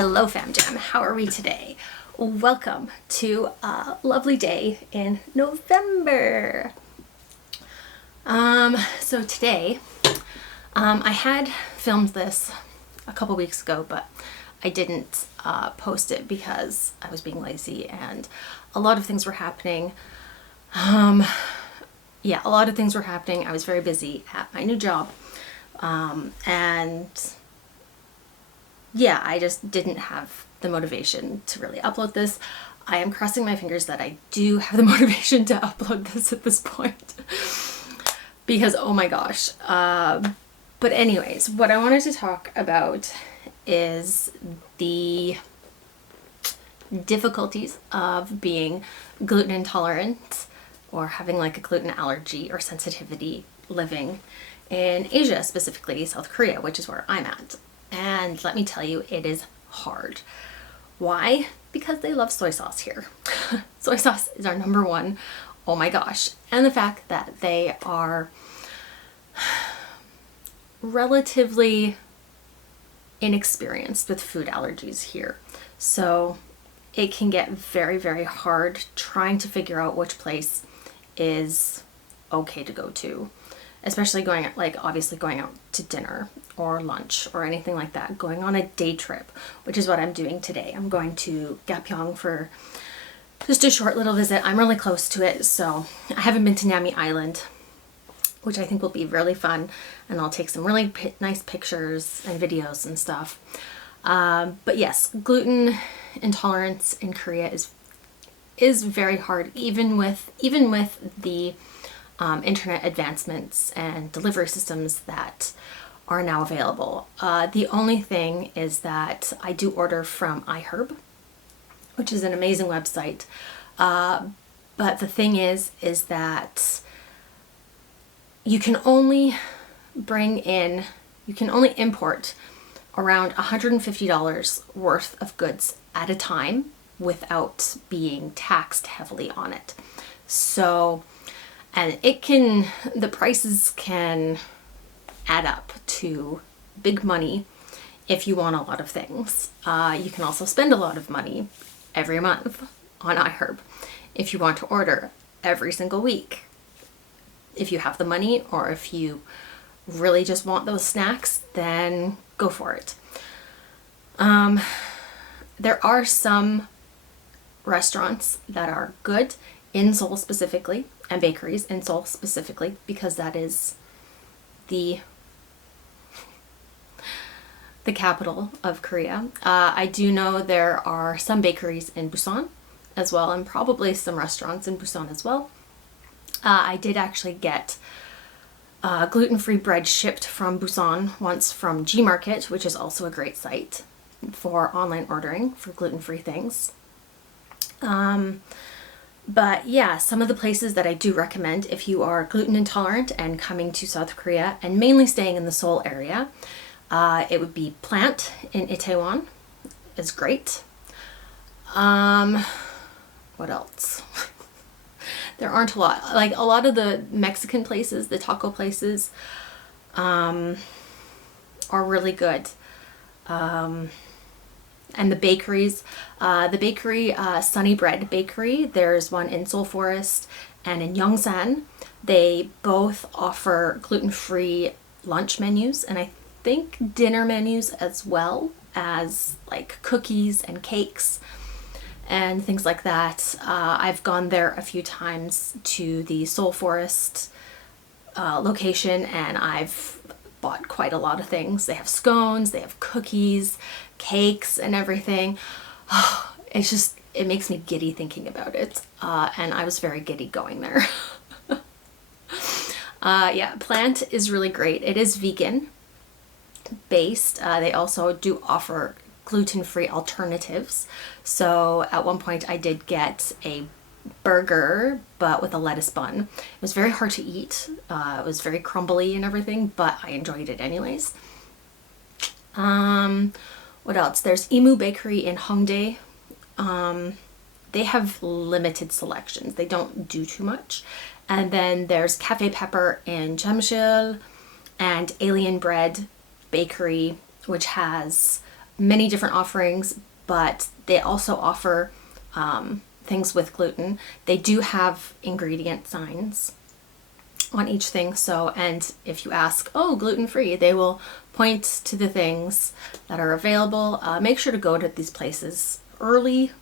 Hello Fam Jam, how are we today? Welcome to a lovely day in November. So today, I had filmed this a couple weeks ago, but I didn't post it because I was being lazy and a lot of things were happening. A lot of things were happening. I was very busy at my new job. I just didn't have the motivation to really upload this. I am crossing my fingers that I do have the motivation to upload this at this point because oh my gosh. But anyways, what I wanted to talk about is the difficulties of being gluten intolerant or having like a gluten allergy or sensitivity living in Asia, specifically South Korea, which is where I'm at. And let me tell you, it is hard. Why? Because they love soy sauce here. Soy sauce is our number one. Oh my gosh. And the fact that they are relatively inexperienced with food allergies here. So it can get very, very hard trying to figure out which place is okay to go to. Especially obviously going out to dinner or lunch or anything like that, going on a day trip, which is what I'm doing today. I'm going to Gapyeong for just a short little visit. I'm really close to it, so I haven't been to Nami Island, which I think will be really fun, and I'll take some really nice pictures and videos and stuff. But yes, gluten intolerance in Korea is very hard, even with the internet advancements and delivery systems that are now available. The only thing is that I do order from iHerb, which is an amazing website. But the thing is that you can only import around $150 worth of goods at a time without being taxed heavily on it. So, and the prices can add up to big money if you want a lot of things. You can also spend a lot of money every month on iHerb if you want to order every single week. If you have the money, or if you really just want those snacks, then go for it. There are some restaurants that are good in Seoul specifically, and bakeries in Seoul specifically, because that is the capital of Korea. I do know there are some bakeries in Busan as well, and probably some restaurants in Busan as well. I did actually get gluten-free bread shipped from Busan once from Gmarket, which is also a great site for online ordering for gluten-free things. But yeah, some of the places that I do recommend if you are gluten intolerant and coming to South Korea and mainly staying in the Seoul area, it would be Plant in Itaewon is great. What else? There aren't a lot. Like a lot of the Mexican places, the taco places, are really good. And the bakeries, Sunny Bread Bakery, there's one in Seoul Forest and in Yongsan. They both offer gluten-free lunch menus, and I think dinner menus as well, as like cookies and cakes and things like that. I've gone there a few times to the Seoul Forest location, and I've bought quite a lot of things. They have scones, they have cookies, cakes, and everything. It makes me giddy thinking about it. And I was very giddy going there. Plant is really great. It is vegan based. They also do offer gluten-free alternatives. So at one point I did get a burger, but with a lettuce bun. It was very hard to eat. It was very crumbly and everything, but I enjoyed it anyways. What else? There's Imu Bakery in Hongdae. They have limited selections. They don't do too much. And then there's Cafe Pepper in Jamsil and Alien Bread Bakery, which has many different offerings, but they also offer things with gluten. They do have ingredient signs on each thing. So, and if you ask, oh, gluten-free, they will point to the things that are available. Make sure to go to these places early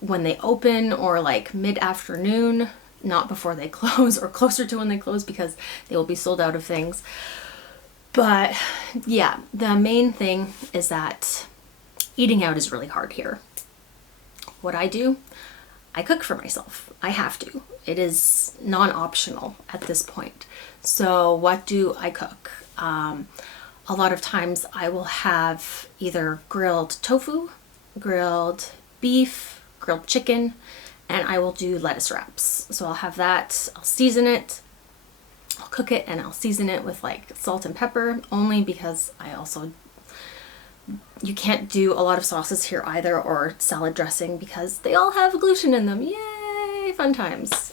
when they open, or like mid-afternoon, not before they close, or closer to when they close, because they will be sold out of things. But yeah, the main thing is that eating out is really hard here. What I do, I cook for myself. I have to. It is non-optional at this point. So what do I cook? A lot of times I will have either grilled tofu, grilled beef, grilled chicken, and I will do lettuce wraps. So I'll have that, I'll season it, I'll cook it, and I'll season it with like salt and pepper, only because you can't do a lot of sauces here either, or salad dressing, because they all have gluten in them. Yay, fun times.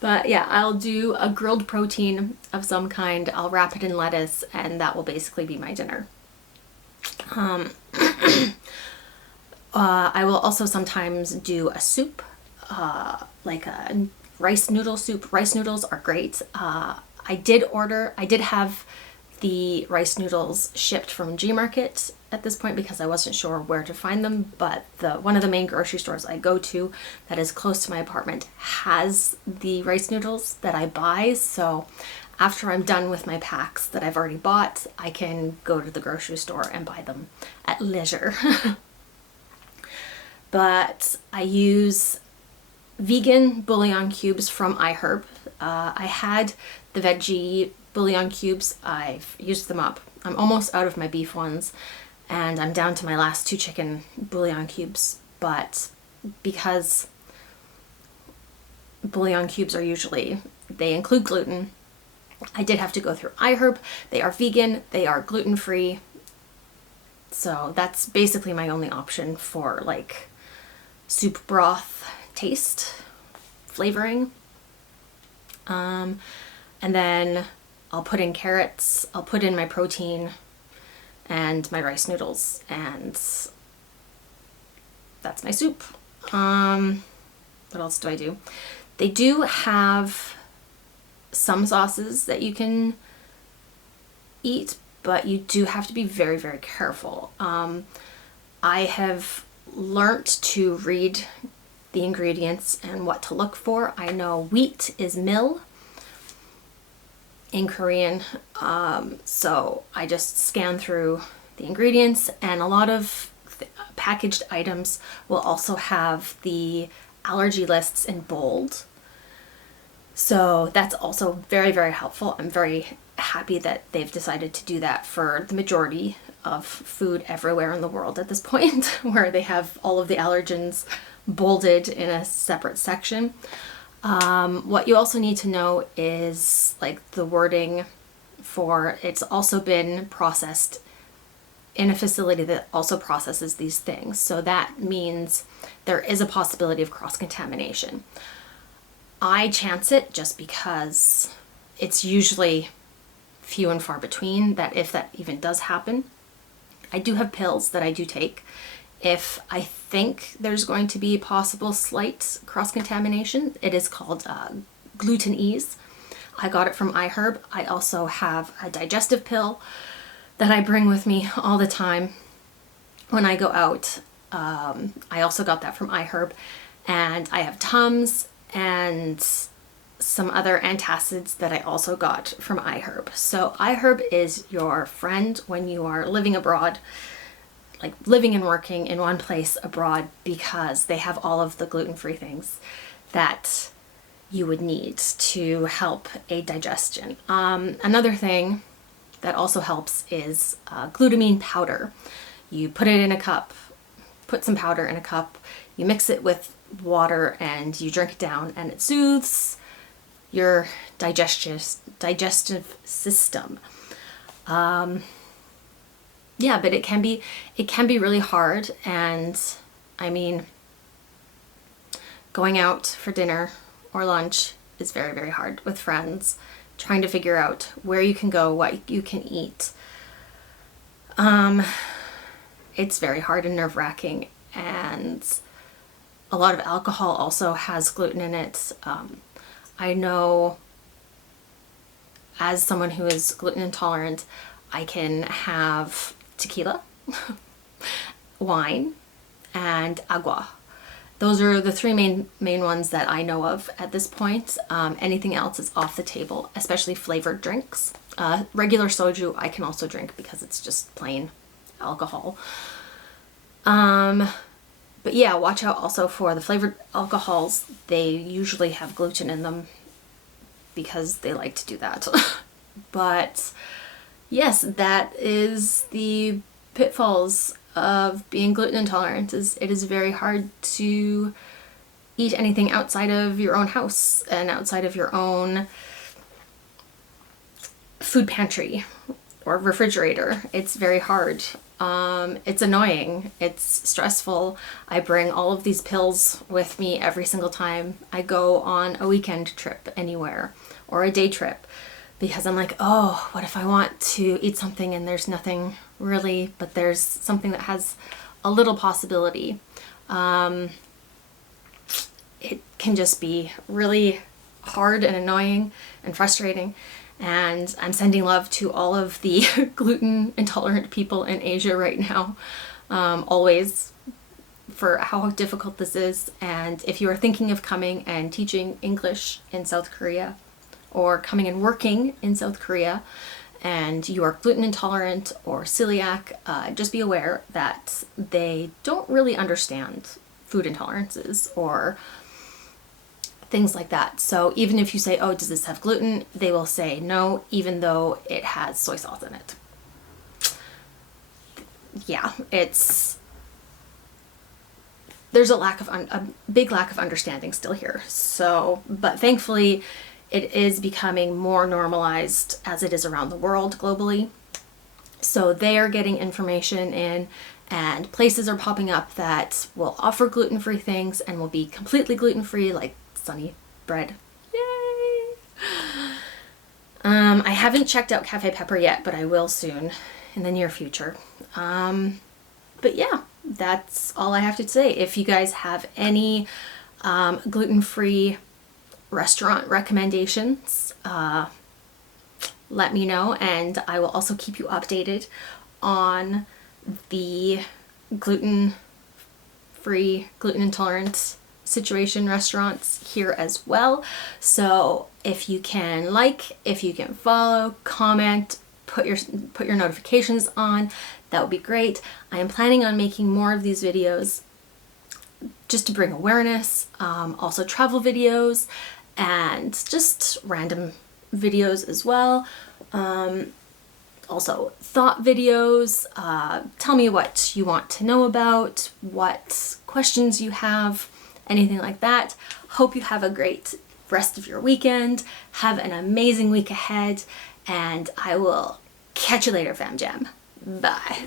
But yeah, I'll do a grilled protein of some kind. I'll wrap it in lettuce, and that will basically be my dinner. I will also sometimes do a soup, like a rice noodle soup. Rice noodles are great. I did have the rice noodles shipped from G-Market at this point, because I wasn't sure where to find them, but one of the main grocery stores I go to that is close to my apartment has the rice noodles that I buy. So after I'm done with my packs that I've already bought, I can go to the grocery store and buy them at leisure. But I use vegan bouillon cubes from iHerb. I had the veggie bouillon cubes. I've used them up. I'm almost out of my beef ones, and I'm down to my last 2 chicken bouillon cubes. But because bouillon cubes they include gluten, I did have to go through iHerb. They are vegan, they are gluten-free. So that's basically my only option for like soup broth taste, flavoring. And then I'll put in carrots, I'll put in my protein and my rice noodles, and that's my soup. What else do I do? They do have some sauces that you can eat, but you do have to be very, very careful. I have learnt to read the ingredients and what to look for. I know wheat is mil in Korean, so I just scan through the ingredients, and a lot of packaged items will also have the allergy lists in bold. So that's also very, very helpful. I'm very happy that they've decided to do that for the majority of food everywhere in the world at this point, where they have all of the allergens bolded in a separate section. What you also need to know is like the wording for it's also been processed in a facility that also processes these things. So that means there is a possibility of cross-contamination. I chance it just because it's usually few and far between that if that even does happen. I do have pills that I do take if I think there's going to be possible slight cross-contamination. It is called Gluten Ease. I got it from iHerb. I also have a digestive pill that I bring with me all the time when I go out. I also got that from iHerb, and I have Tums and some other antacids that I also got from iHerb. So iHerb is your friend when you are living abroad, like living and working in one place abroad, because they have all of the gluten-free things that you would need to help aid digestion. Another thing that also helps is glutamine powder. You put it in a cup, put some powder in a cup, you mix it with water, and you drink it down, and it soothes your digestive system. Yeah, but it can be really hard, and I mean, going out for dinner or lunch is very, very hard with friends, trying to figure out where you can go, what you can eat. It's very hard and nerve-wracking, and a lot of alcohol also has gluten in it. I know as someone who is gluten intolerant, I can have tequila, wine, and agua. Those are the three main ones that I know of at this point. Anything else is off the table, especially flavored drinks. Regular soju I can also drink because it's just plain alcohol. But yeah, watch out also for the flavored alcohols. They usually have gluten in them because they like to do that. But yes, that is the pitfalls of being gluten intolerant. It is very hard to eat anything outside of your own house and outside of your own food pantry or refrigerator. It's very hard. It's annoying. It's stressful. I bring all of these pills with me every single time I go on a weekend trip anywhere or a day trip, because I'm like, oh, what if I want to eat something and there's nothing really, but there's something that has a little possibility. It can just be really hard and annoying and frustrating. And I'm sending love to all of the gluten intolerant people in Asia right now, always, for how difficult this is. And if you are thinking of coming and teaching English in South Korea, or coming and working in South Korea, and you are gluten intolerant or celiac, just be aware that they don't really understand food intolerances or things like that. So even if you say, oh, does this have gluten? They will say no, even though it has soy sauce in it. Yeah, there's a big lack of understanding still here. So, but thankfully, it is becoming more normalized as it is around the world globally. So they are getting information in, and places are popping up that will offer gluten-free things and will be completely gluten-free, like Sunny Bread. Yay! I haven't checked out Cafe Pepper yet, but I will soon in the near future. But yeah, that's all I have to say. If you guys have any gluten-free restaurant recommendations, let me know, and I will also keep you updated on the gluten-free, gluten intolerant situation restaurants here as well. So if you can if you can follow, comment, put your notifications on, that would be great. I am planning on making more of these videos just to bring awareness, also travel videos and just random videos as well. Also thought videos. Tell me what you want to know about, what questions you have, anything like that. Hope you have a great rest of your weekend. Have an amazing week ahead, and I will catch you later, Fam Jam. Bye.